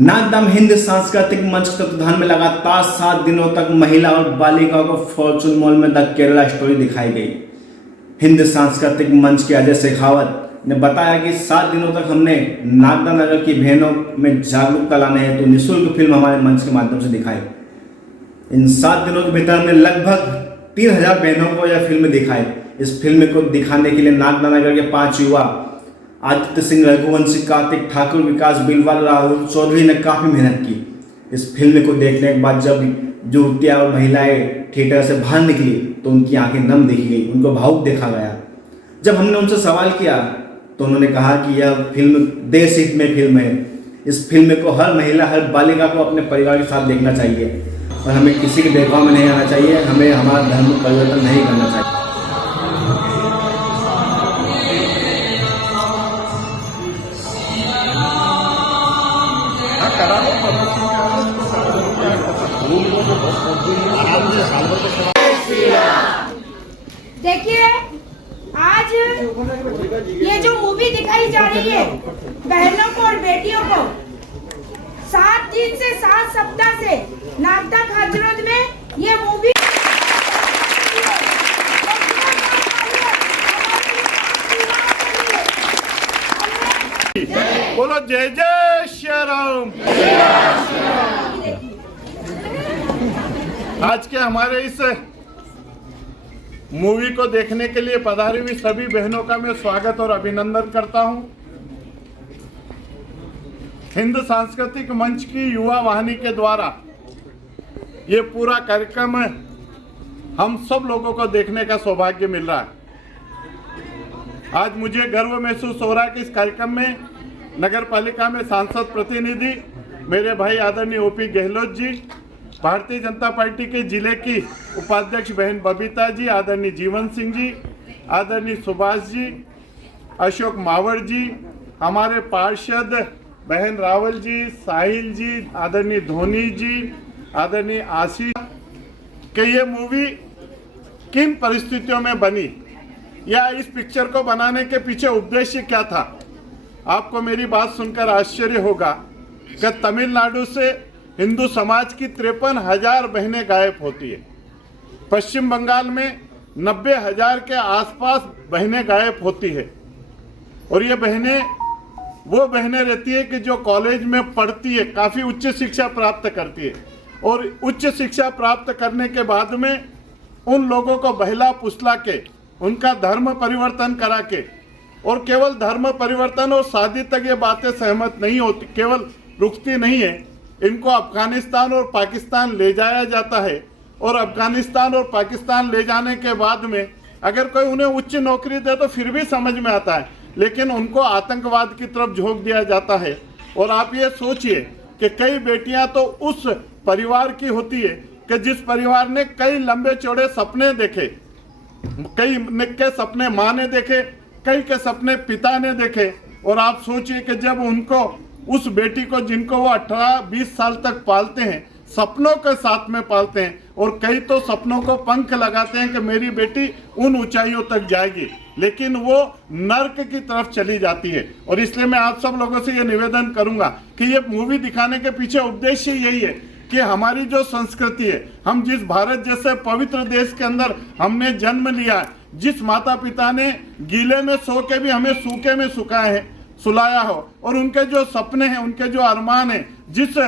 नागदम हिंद सांस्कृतिक मंच के तत्वाधान में लगातार 7 दिनों तक महिला और बालिकाओं को फॉर्चून मॉल में द केरला स्टोरी दिखाई गई। हिंद सांस्कृतिक मंच के अजय शेखावत ने बताया कि 7 दिनों तक हमने नागदा नगर की बहनों में जागरूकता लाने हेतु निःशुल्क फिल्म हमारे मंच के माध्यम से दिखाई। इन 7 दिनों के भीतर हमने लगभग 3000 बहनों को यह फिल्म दिखाई। इस फिल्म को दिखाने के लिए नागदा नगर के 5 युवा आदित्य सिंह, रघुवंशी, कार्तिक ठाकुर, विकास बिलवाल, राहुल चौधरी ने काफ़ी मेहनत की। इस फिल्म को देखने के बाद जब युवतियाँ और महिलाएं थिएटर से बाहर निकली तो उनकी आंखें नम देखी गई, उनको भावुक देखा गया। जब हमने उनसे सवाल किया तो उन्होंने कहा कि यह फिल्म देश हित में फिल्म है। इस फिल्म को हर महिला, हर बालिका को अपने परिवार के साथ देखना चाहिए और हमें किसी के भेदभाव में नहीं आना चाहिए। हमें हमारा धर्म परिवर्तन नहीं करना चाहिए। देखिए, आज ये जो मूवी दिखाई जा रही है बहनों को और बेटियों को 7 दिन से 7 सप्ताह से नागदा खाचरोद में ये मूवी बोलो जय जय श्री राम। आज के हमारे इस मूवी को देखने के लिए पधारी हुई सभी बहनों का मैं स्वागत और अभिनंदन करता हूं। हिंद सांस्कृतिक मंच की युवा वाहिनी के द्वारा ये पूरा कार्यक्रम हम सब लोगों को देखने का सौभाग्य मिल रहा है। आज मुझे गर्व महसूस हो रहा है कि इस कार्यक्रम में नगर पालिका में सांसद प्रतिनिधि मेरे भाई आदरणीय ओपी गहलोत जी, भारतीय जनता पार्टी के जिले की उपाध्यक्ष बहन बबीता जी, आदरणीय जीवन सिंह जी, आदरणीय सुभाष जी, अशोक मावड़ जी, हमारे पार्षद बहन रावल जी, साहिल जी, आदरणीय धोनी जी, आदरणीय आशीष कि ये मूवी किन परिस्थितियों में बनी या इस पिक्चर को बनाने के पीछे उद्देश्य क्या था। आपको मेरी बात सुनकर आश्चर्य होगा कि तमिलनाडु से हिंदू समाज की 53,000 बहनें गायब होती है। पश्चिम बंगाल में 90,000 के आसपास बहनें गायब होती है और ये बहनें वो बहनें रहती है कि जो कॉलेज में पढ़ती है, काफ़ी उच्च शिक्षा प्राप्त करती है और उच्च शिक्षा प्राप्त करने के बाद में उन लोगों को बहला फुसला के उनका धर्म परिवर्तन करा के, और केवल धर्म परिवर्तन और शादी तक ये बातें सहमत नहीं होती, केवल रुकती नहीं है, इनको अफगानिस्तान और पाकिस्तान ले जाया जाता है और अफगानिस्तान और पाकिस्तान ले जाने के बाद में अगर कोई उन्हें उच्च नौकरी दे तो फिर भी समझ में आता है, लेकिन उनको आतंकवाद की तरफ झोंक दिया जाता है। और आप ये सोचिए कि कई बेटियां तो उस परिवार की होती है कि जिस परिवार ने कई लंबे चौड़े सपने देखे, कई के सपने माँ ने देखे, कई के सपने पिता ने देखे। और आप सोचिए कि जब उनको उस बेटी को जिनको वो 18-20 साल तक पालते हैं, सपनों के साथ में पालते हैं और कई तो सपनों को पंख लगाते हैं कि मेरी बेटी उन ऊंचाइयों तक जाएगी, लेकिन वो नर्क की तरफ चली जाती है। और इसलिए मैं आप सब लोगों से ये निवेदन करूंगा कि ये मूवी दिखाने के पीछे उद्देश्य यही है कि हमारी जो संस्कृति है, हम जिस भारत जैसे पवित्र देश के अंदर हमने जन्म लिया है, जिस माता पिता ने गीले में सो के भी हमें सूखे में सुलाया हो, और उनके जो सपने हैं, उनके जो अरमान हैं, जिस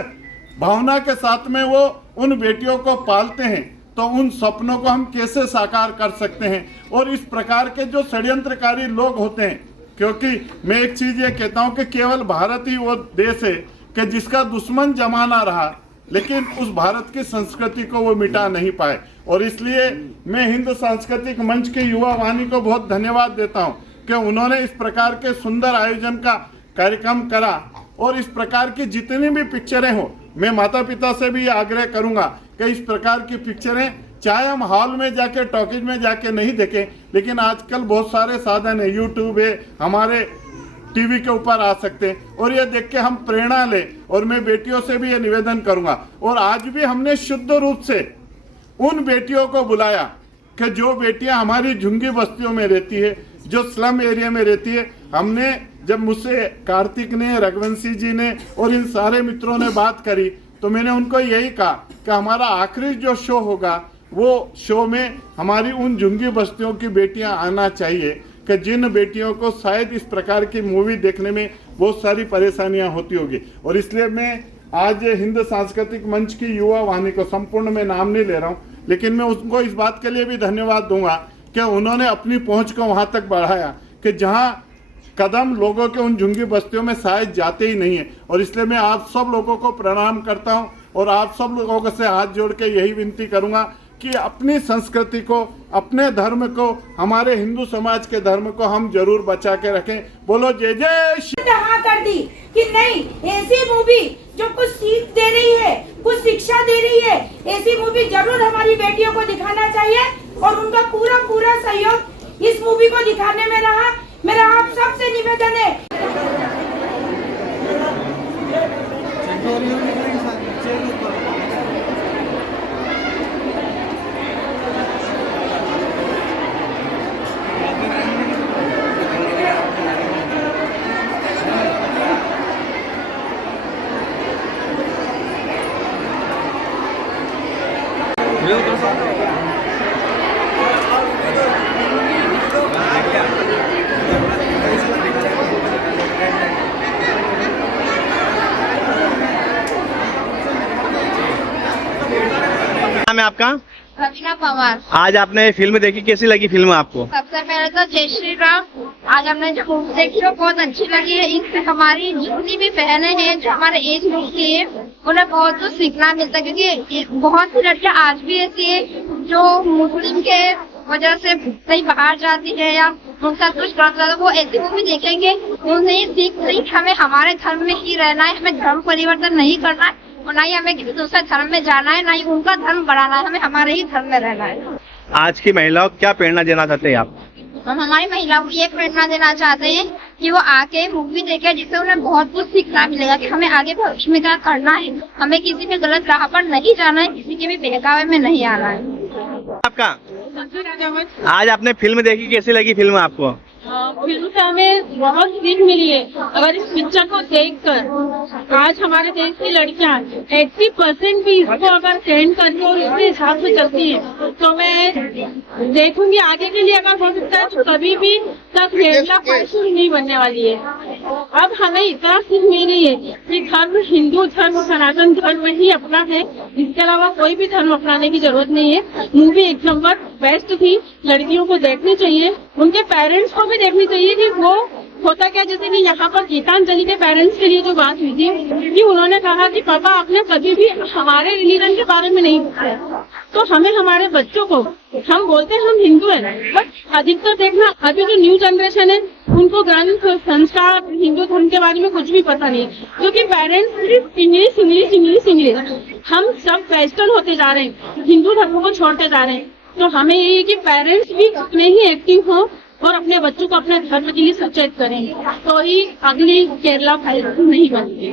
भावना के साथ में वो उन बेटियों को पालते हैं, तो उन सपनों को हम कैसे साकार कर सकते हैं। और इस प्रकार के जो षड्यंत्रकारी लोग होते हैं, क्योंकि मैं एक चीज़ ये कहता हूँ कि केवल भारत ही वो देश है कि जिसका दुश्मन जमाना रहा, लेकिन उस भारत की संस्कृति को वो मिटा नहीं पाए। और इसलिए मैं हिंद सांस्कृतिक मंच के युवा वाहिनी को बहुत धन्यवाद देता हूँ कि उन्होंने इस प्रकार के सुंदर आयोजन का कार्यक्रम करा। और इस प्रकार की जितनी भी पिक्चरें हो, मैं माता पिता से भी आग्रह करूंगा कि इस प्रकार की पिक्चरें चाहे हम हॉल में जाके, टॉकीज में जाके नहीं देखें, लेकिन आजकल बहुत सारे साधन है, यूट्यूब है, हमारे टीवी के ऊपर आ सकते हैं और ये देख के हम प्रेरणा लें। और मैं बेटियों से भी ये निवेदन करूंगा, और आज भी हमने शुद्ध रूप से उन बेटियों को बुलाया कि जो बेटियां हमारी झुंगी बस्तियों में रहती है, जो स्लम एरिया में रहती है, हमने जब मुझसे कार्तिक ने, रघुवंशी जी ने और इन सारे मित्रों ने बात करी तो मैंने उनको यही कहा कि हमारा आखिरी जो शो होगा वो शो में हमारी उन झुंगी बस्तियों की बेटियां आना चाहिए कि जिन बेटियों को शायद इस प्रकार की मूवी देखने में बहुत सारी परेशानियां होती होगी। और इसलिए मैं आज हिंद सांस्कृतिक मंच की युवा वाहिनी को, संपूर्ण मैं नाम नहीं ले रहा हूं, लेकिन मैं उनको इस बात के लिए भी धन्यवाद दूंगा कि उन्होंने अपनी पहुंच को वहां तक बढ़ाया कि जहां कदम लोगों के उन झुंगी बस्तियों में शायद जाते ही नहीं है। और इसलिए मैं आप सब लोगों को प्रणाम करता हूं और आप सब लोगों से हाथ जोड़ के यही विनती करूंगा कि अपनी संस्कृति को, अपने धर्म को, हमारे हिंदू समाज के धर्म को हम जरूर बचा के रखें। बोलो जय जय श्री। हाँ कर दी कि नहीं, ऐसी मूवी जो कुछ सीख दे रही है, कुछ शिक्षा दे रही है, ऐसी मूवी जरूर हमारी बेटियों को दिखाना चाहिए और उनका पूरा पूरा सहयोग इस मूवी को दिखाने में रहा। मेरा आप सबसे निवेदन है। नाम है आपका? रवीना पवार। आज आपने फिल्म देखी, कैसी लगी फिल्म आपको? सबसे पहले तो जय श्री राम। आज हमने जो फिल्म देखी वो बहुत अच्छी लगी है। इससे हमारी जितनी भी बहनें हैं जो हमारे एज ग्रुप की है उन्हें बहुत कुछ सीखना मिलता है, क्योंकि बहुत सी लड़कियां आज भी ऐसी है जो मुस्लिम के वजह से कहीं बाहर जाती है या उनका कुछ करता है। वो ऐसी मूवी देखेंगे उन्हें ये सीख नहीं हमें हमारे धर्म में ही रहना है, हमें धर्म परिवर्तन नहीं करना है और ना ही हमें किसी दूसरे धर्म में जाना है, ना ही उनका धर्म बढ़ाना है, हमें हमारे ही धर्म में रहना है। आज की महिलाओं को क्या प्रेरणा देना चाहते हैं आप? हम हमारी महिलाओं को ये प्रेरणा देना चाहते हैं कि वो आके मूवी देखे जिससे उन्हें बहुत कुछ सीखना मिलेगा कि हमें आगे भविष्य में क्या करना है, हमें किसी भी गलत राह पर नहीं जाना है, किसी के भी बहकावे में नहीं आना है। आपका? आज आपने फिल्म देखी, कैसी लगी फिल्म आपको? फिल्म से हमें बहुत सीख मिली है। अगर इस पिक्चर को देखकर आज हमारे देश की लड़कियां 80% भी इसको अगर सेंड करके और इसके हिसाब से चलती है तो मैं देखूंगी आगे के लिए अगर हो सकता है तो कभी भी तक केरला फैशन नहीं बनने वाली है। अब हमें इतना सीख मिल रही है कि धर्म हिंदू धर्म, सनातन धर्म ही अपना है, इसके अलावा कोई भी धर्म अपनाने की जरूरत नहीं है। मूवी एक नंबर बेस्ट थी, लड़कियों को देखनी चाहिए, उनके पेरेंट्स को भी देखनी चाहिए कि वो होता क्या, जैसे कि यहाँ पर गीतांजलि के पेरेंट्स के लिए जो बात हुई थी कि उन्होंने कहा कि पापा आपने कभी भी हमारे रिलीजन के बारे में नहीं पूछा, तो हमें हमारे बच्चों को, हम बोलते हैं हम हिंदू हैं बट अधिकतर देखना अभी जो न्यू जनरेशन है उनको ग्रंथ संस्कार हिंदू धर्म के बारे में कुछ भी पता नहीं, क्योंकि पेरेंट्स सिर्फ इंग्लिश इंग्लिश इंग्लिश इंग्लिश, हम सब वेस्टर्न होते जा रहे हैं, हिंदू धर्म को छोड़ते जा रहे हैं। तो हमें ये है कि पेरेंट्स भी अपने ही एक्टिव हो और अपने बच्चों को अपने धर्म के लिए सचेत करें, तो ही अगली केरला नहीं बनती।